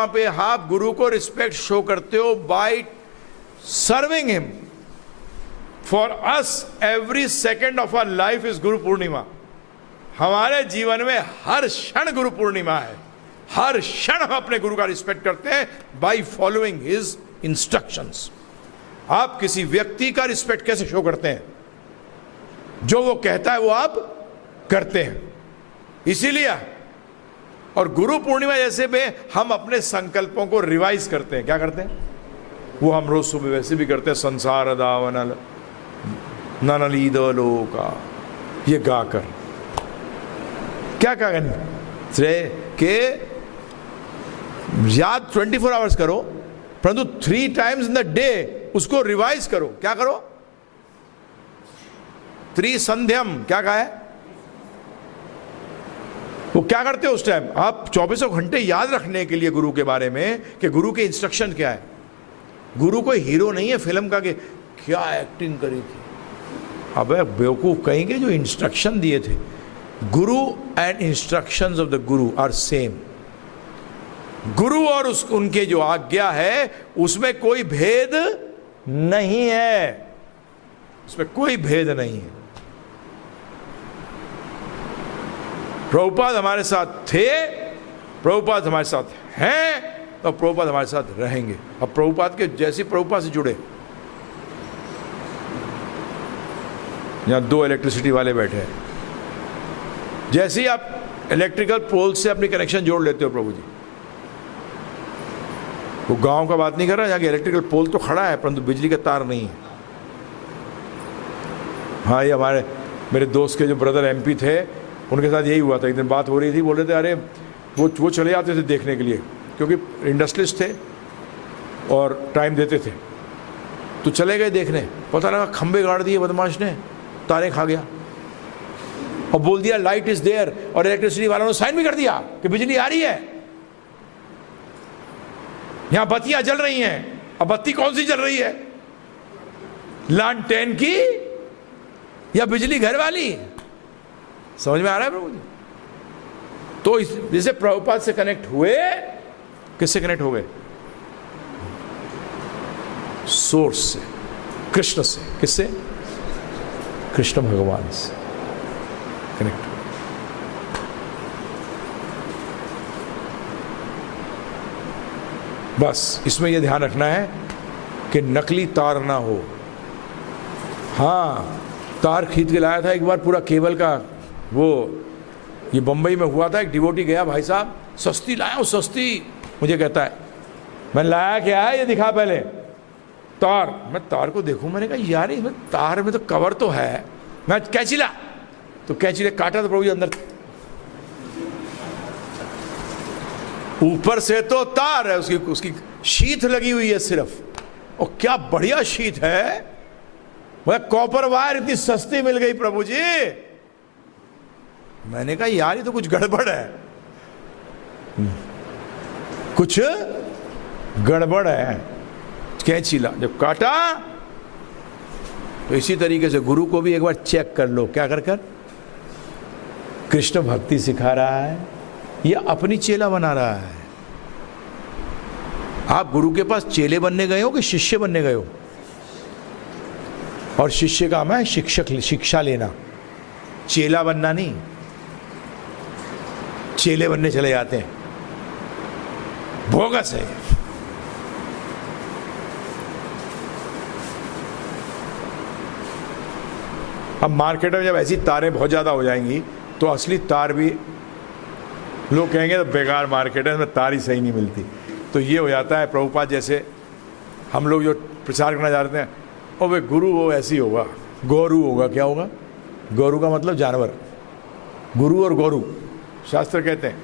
पूर्णिमा पे आप गुरु को रिस्पेक्ट शो करते हो by serving him. For us every second of our life is Guru Purnima. हमारे जीवन में हर क्षण गुरु पूर्णिमा है। हर क्षण हम अपने गुरु का रिस्पेक्ट करते हैं बाय फॉलोइंग हिज इंस्ट्रक्शंस। आप किसी व्यक्ति का रिस्पेक्ट कैसे शो करते हैं? जो वो कहता है वो आप करते हैं, इसीलिए। और गुरु पूर्णिमा जैसे में हम अपने संकल्पों को रिवाइज करते हैं। क्या करते हैं? वो हम रोज सुबह वैसे भी करते हैं, संसार दावन ननलीद लोका, ये गाकर क्या के याद 24 आवर्स करो, परंतु 3 टाइम्स इन द डे उसको रिवाइज करो। क्या करो? 3 संध्यम क्या कहा है? वो क्या करते हो उस टाइम? आप 24 घंटे याद रखने के लिए गुरु के बारे में कि गुरु के इंस्ट्रक्शन क्या है। गुरु कोई हीरो नहीं है फिल्म का कि क्या एक्टिंग करी थी। अबे बेवकूफ कहेंगे, जो इंस्ट्रक्शन दिए थे, गुरु and instructions of the Guru are same. गुरु और उनके जो आज्ञा है उसमें कोई भेद नहीं है, उसमें कोई भेद नहीं है। प्रभुपाद हमारे साथ थे, प्रभुपाद हमारे साथ हैं, और प्रभुपाद हमारे साथ रहेंगे। अब प्रभुपाद के जैसे प्रभुपाद से जुड़े, यहां 2 इलेक्ट्रिसिटी वाले बैठे हैं, जैसे ही आप इलेक्ट्रिकल पोल से अपनी कनेक्शन जोड़ लेते हो प्रभु जी, वो गांव का बात नहीं कर रहा जहां इलेक्ट्रिकल पोल तो खड़ा है परंतु बिजली का तार नहीं है। हाँ, ये मेरे दोस्त के जो ब्रदर एमपी थे, उनके साथ यही हुआ था। एक दिन बात हो रही थी, बोल रहे थे अरे वो चले जाते थे देखने के लिए, क्योंकि इंडस्ट्रियलिस्ट थे और टाइम देते थे, तो चले गए देखने। पता लगा खंबे गाड़ दिए बदमाश ने, तारे खा गया और बोल दिया लाइट इज देयर, और इलेक्ट्रिसिटी वालों ने साइन भी कर दिया कि बिजली आ रही है, यहां बत्तियां जल रही हैं। अब बत्ती कौन सी जल रही है? लालटेन की या बिजली घर वाली? समझ में आ रहा है प्रभु जी? तो जैसे प्रभुपाद से कनेक्ट हुए, किससे कनेक्ट हो गए? सोर्स से, कृष्ण से। किससे? कृष्ण भगवान से कनेक्ट। बस इसमें यह ध्यान रखना है कि नकली तार ना हो। हाँ, तार खरीद के लाया था एक बार पूरा केबल का, वो ये बंबई में हुआ था। एक डिवोटी गया, भाई साहब सस्ती लाया हूँ, सस्ती। मुझे कहता है मैं लाया क्या है ये दिखा पहले। तार, मैं तार को देखूं, मैंने कहा यार इसमें तार में तो कवर तो है। मैं कैंची ला, तो कैंची ने काटा तो प्रभु जी अंदर ऊपर से तो तार है, उसकी शीथ लगी हुई है सिर्फ, और क्या बढ़िया शीथ है। वह कॉपर वायर इतनी सस्ती मिल गई प्रभु जी। मैंने कहा यार ये तो कुछ गड़बड़ है, कुछ गड़बड़ है। कैंची ला, जब काटा तो इसी तरीके से गुरु को भी एक बार चेक कर लो। क्या कर? कृष्ण भक्ति सिखा रहा है या अपनी चेला बना रहा है? आप गुरु के पास चेले बनने गए हो कि शिष्य बनने गए हो? और शिष्य का मैं शिक्षा लेना, चेला बनना नहीं। चेले बनने चले जाते हैं, बोगस है। अब मार्केट में जब ऐसी तारें बहुत ज्यादा हो जाएंगी तो असली तार भी लोग कहेंगे तो बेकार मार्केट है, इसमें तार ही सही नहीं मिलती। तो ये हो जाता है। प्रभुपाद जैसे हम लोग जो प्रचार करना चाहते हैं, और वे गुरु वो ऐसी होगा, गौरू होगा। क्या होगा? गौरू का मतलब जानवर। गुरु और गौरू शास्त्र कहते हैं,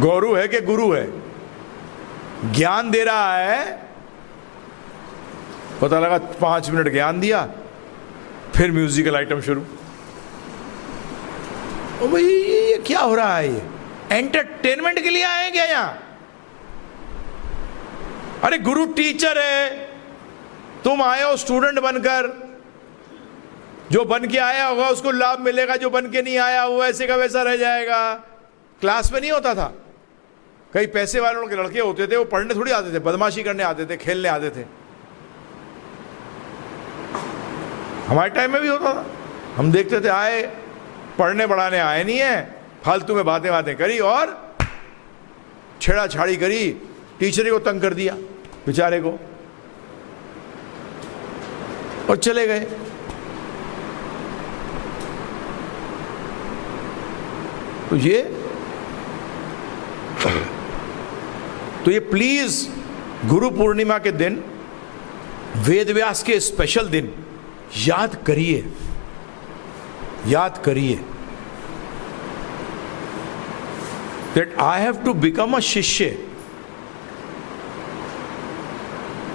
गौरू है कि गुरु है? ज्ञान दे रहा है, पता लगा 5 मिनट ज्ञान दिया, फिर म्यूजिकल आइटम शुरू। ओ भाई ये क्या हो रहा है? ये एंटरटेनमेंट के लिए आए क्या यहां? अरे गुरु टीचर है, तुम आए हो स्टूडेंट बनकर। जो बन के आया होगा उसको लाभ मिलेगा, जो बन के नहीं आया वो ऐसे का वैसा रह जाएगा। क्लास में नहीं होता था, कई पैसे वालों के लड़के होते थे, वो पढ़ने थोड़ी आते थे, बदमाशी करने आते थे, खेलने आते थे। हमारे टाइम में भी होता था, हम देखते थे आए पढ़ने पढ़ाने आए नहीं है, फालतू में बातें बातें करी और छेड़ा छाड़ी करी, टीचर को तंग कर दिया बेचारे को और चले गए। तो ये प्लीज गुरु पूर्णिमा के दिन, वेद व्यास के स्पेशल दिन याद करिए, याद करिए that I have to become a शिष्य।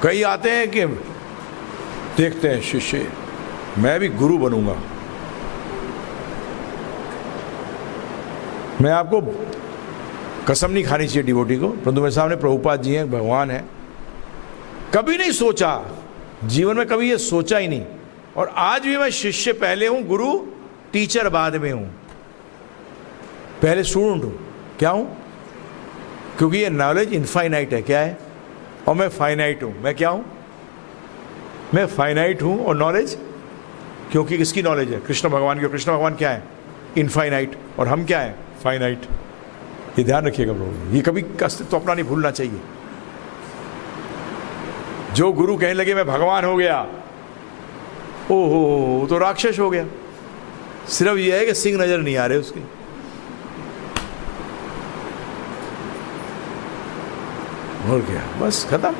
कई आते हैं कि देखते हैं शिष्य, मैं भी गुरु बनूंगा। मैं आपको कसम नहीं खानी चाहिए डिवोटी को, परंतु मेरे सामने प्रभुपाद जी हैं, भगवान है। कभी नहीं सोचा जीवन में, कभी ये सोचा ही नहीं। और आज भी मैं शिष्य पहले हूं, गुरु टीचर बाद में हूं, पहले स्टूडेंट हूं। क्या हूं? क्योंकि ये नॉलेज इनफाइनाइट है। क्या है? और मैं फाइनाइट हूं। मैं क्या हूं? मैं फाइनाइट हूं। और नॉलेज, क्योंकि किसकी नॉलेज है? कृष्ण भगवान की। कृष्ण भगवान क्या है? इनफाइनाइट। और हम क्या है? फाइनाइट। ये ध्यान रखिएगा प्रभु, ये कभी अस्तित्व अपना नहीं भूलना चाहिए। जो गुरु कहने लगे मैं भगवान हो गया, ओहो तो राक्षस हो गया। सिर्फ ये है कि सिंह नजर नहीं आ रहे उसके। और क्या, बस खत्म।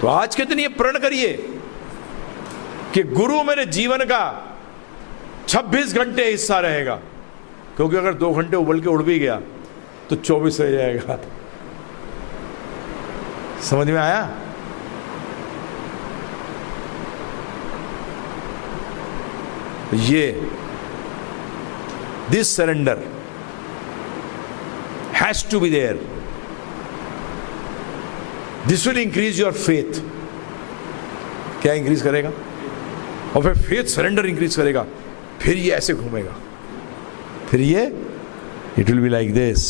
तो आज के दिन ये प्रण करिए कि गुरु मेरे जीवन का 26 घंटे हिस्सा रहेगा, क्योंकि अगर 2 घंटे उबल के उड़ भी गया तो 24 रह जाएगा। समझ में आया? ये this surrender has to be there. This will increase your faith. क्या इंक्रीज करेगा? और फिर फेथ सरेंडर इंक्रीज करेगा। फिर ये ऐसे घूमेगा, फिर ये it will be like this,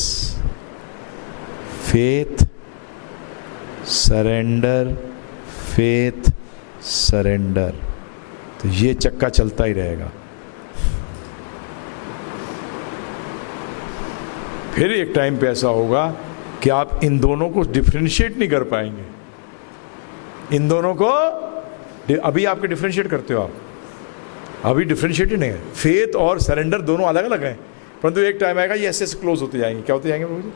faith surrender, faith surrender. तो ये चक्का चलता ही रहेगा। फिर एक टाइम पे ऐसा होगा कि आप इन दोनों को डिफरेंशिएट नहीं कर पाएंगे। इन दोनों को अभी आपके डिफरेंशिएट करते हो आप, अभी डिफरेंशिएट ही नहीं है। फेथ और सरेंडर दोनों अलग अलग हैं, परंतु एक टाइम आएगा ये ऐसे क्लोज होते जाएंगे। क्या होते जाएंगे प्रभु जी?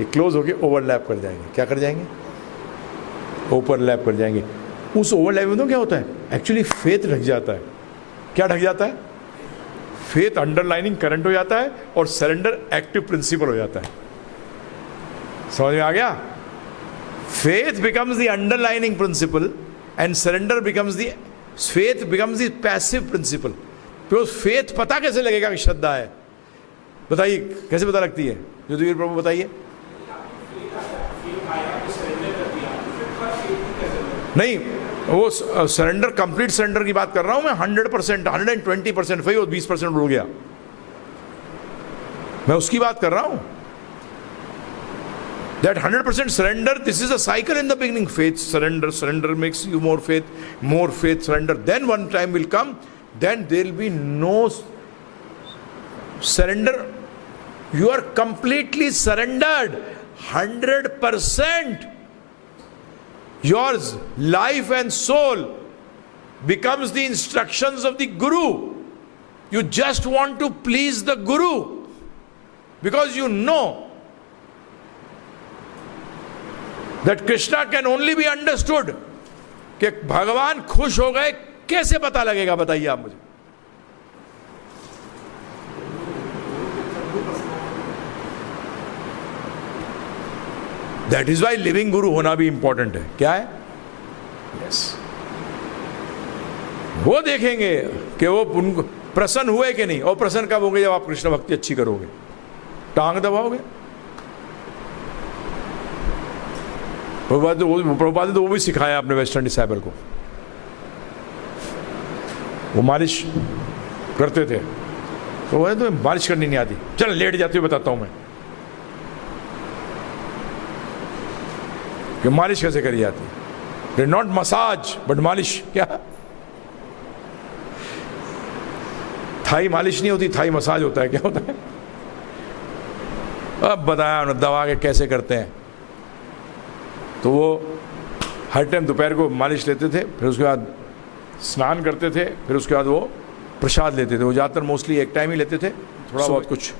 ये क्लोज होके ओवरलैप कर जाएंगे। क्या कर जाएंगे? ओवरलैप कर जाएंगे। उस ओवरलैप में तो क्या होता है? एक्चुअली फेथ ढक जाता है। क्या ढक जाता है? फेथ अंडरलाइनिंग करंट हो जाता है और सरेंडर एक्टिव प्रिंसिपल हो जाता है। समझ में आ गया? Faith becomes the underlining principle and surrender becomes the, faith becomes the passive principle. तो फेथ पता कैसे लगेगा कि श्रद्धा है? बताइए कैसे पता लगती है? युद्धवीर प्रभु बताइए। नहीं, वो सरेंडर, कंप्लीट सरेंडर की बात कर रहा हूं मैं। 100%, 120%, फिर वो 20% उड़ गया, मैं उसकी बात कर रहा हूं। That 100% surrender, this is a cycle in the beginning. Faith, surrender, surrender makes you more faith, surrender. Then one time will come, then there will be no surrender. You are completely surrendered, 100%. Yours, life and soul becomes the instructions of the Guru. You just want to please the Guru because you know that Krishna can only be understood. कि भगवान खुश हो गए कैसे पता लगेगा? बताइए आप मुझे। That is why living guru होना भी इंपॉर्टेंट है। क्या है? Yes. वो देखेंगे कि वो उनको प्रसन्न हुए कि नहीं। और प्रसन्न कब होंगे? जब आप कृष्ण भक्ति अच्छी करोगे, टांग दबाओगे। प्रभुपाद ने तो वो भी सिखाया अपने वेस्टर्न डिसाइबल को। वो मालिश करते थे तो वो तो मालिश करनी नहीं आती, चल लेट जाती हूँ बताता हूँ मैं कि मालिश कैसे करी जाती है। नॉट मसाज बट मालिश। क्या थाई मालिश नहीं होती, थाई मसाज होता है। क्या होता है? अब बताया उन्होंने दबा के कैसे करते हैं। तो वो हर टाइम दोपहर को मालिश लेते थे, फिर उसके बाद स्नान करते थे, फिर उसके बाद वो प्रसाद लेते थे। वो ज़्यादातर मोस्टली एक टाइम ही लेते थे, थोड़ा बहुत कुछ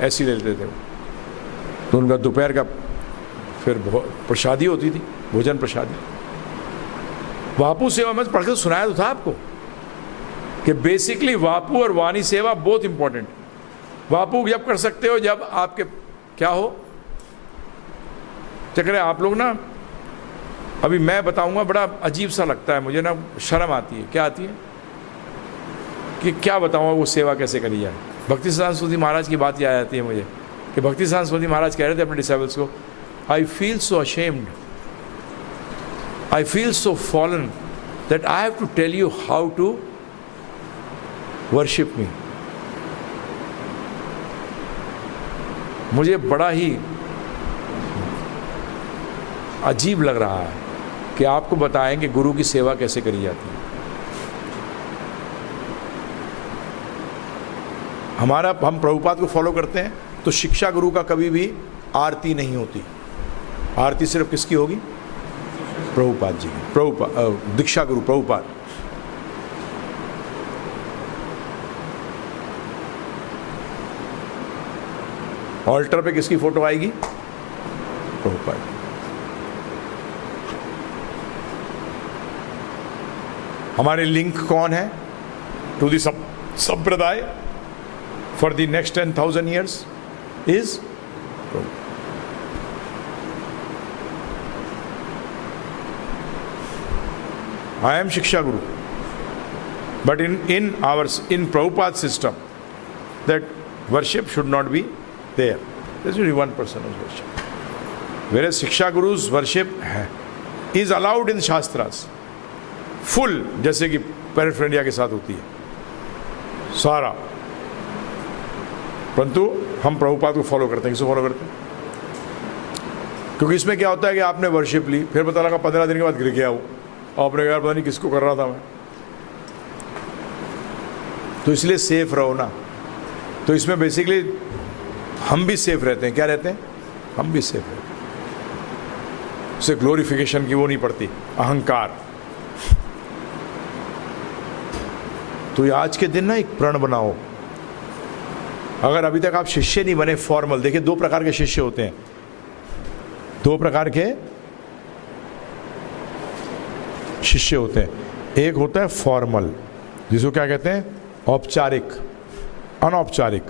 ऐसे ही ले लेते थे। तो उनका दोपहर का फिर प्रसादी होती थी, भोजन प्रसादी। वापू सेवा में पढ़ के सुनाया तो था आपको कि बेसिकली वापू और वाणी सेवा बहुत इंपॉर्टेंट। वापू जब कर सकते हो जब आपके क्या हो चक्कर। आप लोग ना, अभी मैं बताऊंगा, बड़ा अजीब सा लगता है मुझे ना, शर्म आती है। क्या आती है कि क्या बताऊंगा वो सेवा कैसे करी जाए। भक्ति सरस्वती महाराज की बात याद आती है मुझे कि भक्ति सरस्वती महाराज कह रहे थे अपने डिसेबल्स को, I feel so ashamed, I feel so fallen that I have to tell you how to worship me. मुझे बड़ा ही अजीब लग रहा है कि आपको बताएं कि गुरु की सेवा कैसे करी जाती है। हम प्रभुपाद को फॉलो करते हैं तो शिक्षा गुरु का कभी भी आरती नहीं होती। आरती सिर्फ किसकी होगी? प्रभुपाद जी की। दीक्षा गुरु प्रभुपाद। ऑल्टर पे किसकी फोटो आएगी? प्रभुपाद। हमारे लिंक कौन है टू दी संप्रदाय for the next 10,000 years is I am शिक्षा गुरु, but in Prabhupada system that worship should not be there. There's only one person who's worship. Whereas Shiksha Guru's worship is allowed in Shastras. Full, जैसे कि पैराफ्रेंडिया के साथ होती है सारा। परंतु हम प्रभुपाद को फॉलो करते हैं। किसको फॉलो करते हैं? क्योंकि इसमें क्या होता है कि आपने वर्शिप ली, फिर पता लगा 15 दिन के बाद गिर गया वो, और आपने कहा पता नहीं किसको कर रहा था मैं। तो इसलिए सेफ रहो ना। तो इसमें बेसिकली हम भी सेफ रहते हैं। क्या रहते हैं? हम भी सेफ रहते हैं। उससे ग्लोरिफिकेशन की वो नहीं पड़ती, अहंकार। तो ये आज के दिन ना एक प्रण बनाओ। अगर अभी तक आप शिष्य नहीं बने फॉर्मल, देखिए 2 प्रकार के शिष्य होते हैं। 2 प्रकार के शिष्य होते हैं। एक होता है फॉर्मल, जिसको क्या कहते हैं? औपचारिक, अनौपचारिक।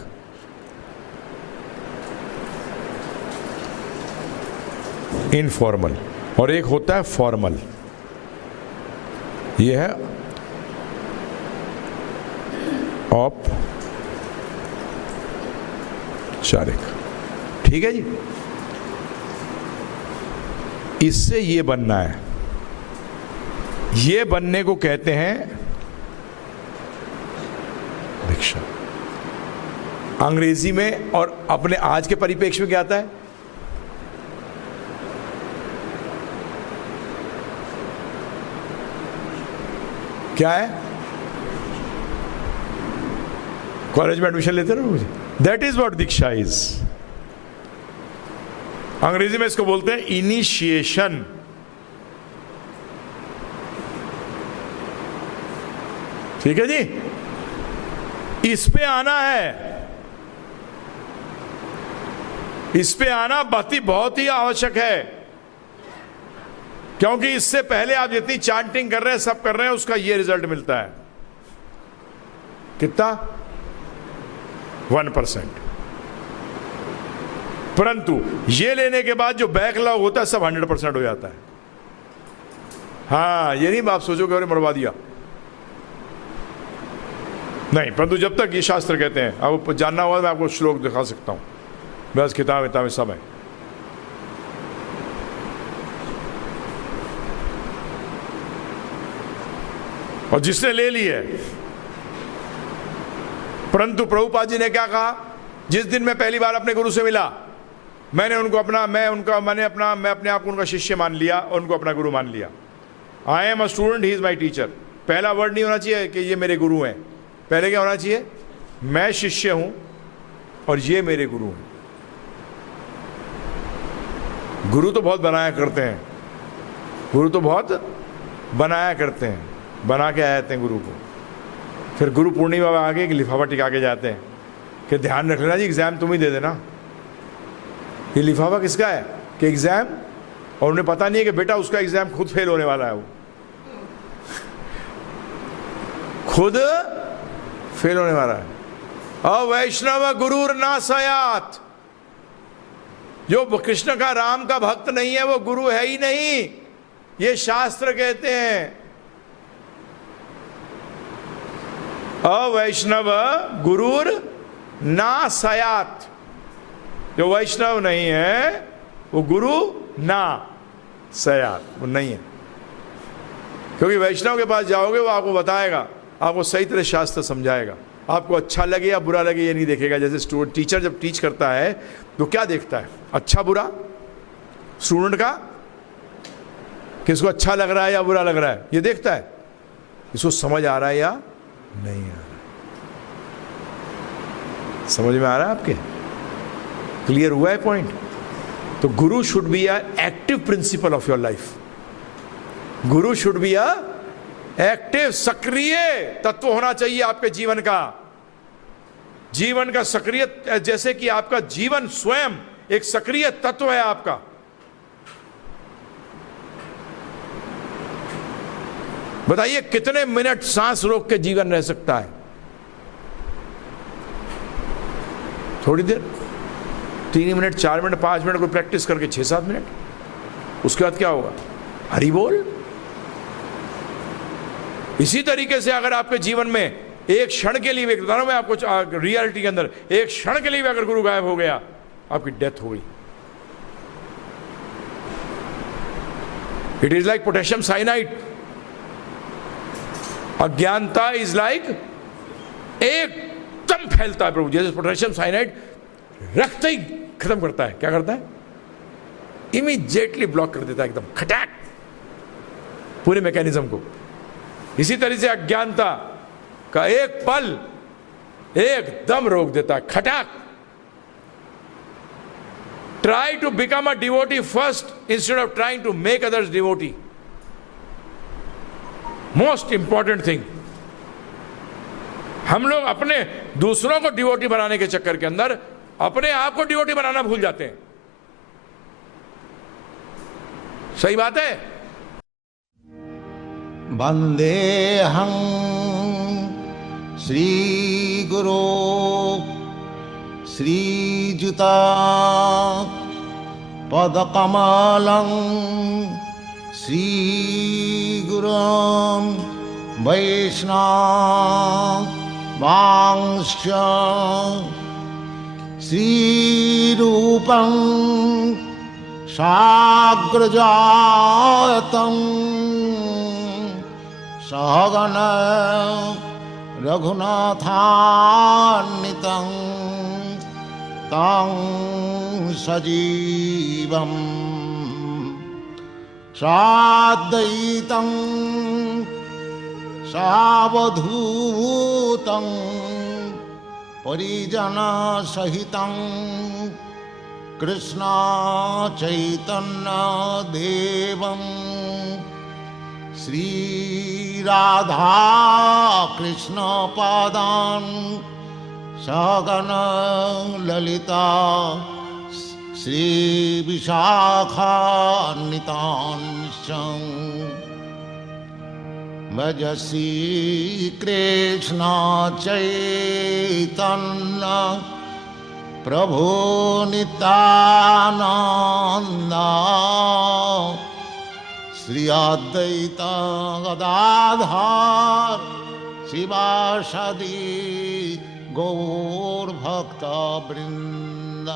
इनफॉर्मल। और एक होता है फॉर्मल, ये है औपचारिक। ठीक है जी। इससे ये बनना है। ये बनने को कहते हैं दीक्षा। अंग्रेजी में और अपने आज के परिप्रेक्ष्य में क्या आता है? क्या है? कॉलेज में एडमिशन लेते रहो मुझे। That is what Diksha is. अंग्रेजी में इसको बोलते हैं इनिशिएशन। ठीक है जी। इस पे आना है, इस पे आना बहुत ही आवश्यक है। क्योंकि इससे पहले आप जितनी चांटिंग कर रहे हैं, सब कर रहे हैं, उसका ये रिजल्ट मिलता है। कितना? 1%। परंतु ये लेने के बाद जो बैकलॉग होता है सब 100% हो जाता है। हाँ, ये नहीं आप सोचोगे अरे मरवा दिया, नहीं। परंतु जब तक ये शास्त्र कहते हैं, आपको जानना होगा, मैं आपको श्लोक दिखा सकता हूं, बस किताब सब है। और जिसने ले ली है, परंतु प्रभुपाद जी ने क्या कहा, जिस दिन मैं पहली बार अपने गुरु से मिला, मैंने अपने आप को उनका शिष्य मान लिया और उनको अपना गुरु मान लिया। I am a student, he is my teacher. पहला वर्ड नहीं होना चाहिए कि ये मेरे गुरु हैं, पहले क्या होना चाहिए, मैं शिष्य हूं और ये मेरे गुरु हैं। गुरु तो बहुत बनाया करते हैं, गुरु तो बहुत बनाया करते हैं, बना के आए हैं गुरु को, फिर गुरु पूर्णिमा में आगे एक लिफाफा टिका के जाते हैं कि ध्यान रख लेना जी, एग्जाम तुम ही दे देना। ये लिफाफा किसका है कि एग्जाम, और उन्हें पता नहीं है कि बेटा उसका एग्जाम खुद फेल होने वाला है, वो खुद फेल होने वाला है। अवैष्णव गुरुर ना सयात, जो कृष्ण का राम का भक्त नहीं है वो गुरु है ही नहीं, ये शास्त्र कहते हैं। अवैष्णव गुरुर ना सयात, जो वैष्णव नहीं है वो गुरु ना सयात, वो नहीं है। क्योंकि वैष्णव के पास जाओगे वो आपको बताएगा, आपको सही तरह शास्त्र समझाएगा, आपको अच्छा लगे या बुरा लगे ये नहीं देखेगा। जैसे स्टूडेंट टीचर जब टीच करता है तो क्या देखता है, अच्छा बुरा स्टूडेंट का, किसको अच्छा लग रहा है या बुरा लग रहा है ये देखता है, इसको समझ आ रहा है या नहीं आ रहा। समझ में आ रहा है आपके, क्लियर हुआ है पॉइंट। तो गुरु should be a active principle of your life, Guru should be a active, सक्रिय तत्व होना चाहिए आपके जीवन का, जीवन का सक्रिय, जैसे कि आपका जीवन स्वयं एक सक्रिय तत्व है आपका। बताइए कितने मिनट सांस रोक के जीवन रह सकता है, थोड़ी देर, 3 मिनट, 4 मिनट, 5 मिनट को प्रैक्टिस करके 6-7 मिनट, उसके बाद क्या होगा, हरि बोल। इसी तरीके से अगर आपके जीवन में एक क्षण के लिए भी, बता रहा हूं मैं आपको रियलिटी के अंदर, एक क्षण के लिए भी अगर गुरु गायब हो गया, आपकी डेथ हो गई। It is like potassium cyanide, अज्ञानता इज लाइक, एकदम फैलता है प्रभु, जैसे पोटेशियम साइनाइड रखते ही खत्म करता है, क्या करता है, इमीडिएटली ब्लॉक कर देता है एकदम, खटाक पूरे मैकेनिज्म को। इसी तरह से अज्ञानता का एक पल एकदम रोक देता है, खटाक। Try to become a devotee first instead of trying to make others devotee, most important thing. हम लोग अपने दूसरों को डिवोटी बनाने के चक्कर के अंदर अपने आप को डिवोटी बनाना भूल जाते हैं। सही बात है। वंदेहं श्री गुरो श्रीजुता पदकमलं श्रीगुरुं वैष्णवांश्च श्रीरूपं साग्रजातं सहगण रघुनाथान्वितं तं सजीवं साद्वैतं सावधूतं परिजनसहितं कृष्ण चैतन्य देवं श्री राधा कृष्ण पादान् सहगण ललिता श्री विशाखान्वितांश्च भज श्री कृष्ण चैतन्य प्रभु नित्यानंद श्री अद्वैत गदाधर शिवासादि गौर भक्त वृंद।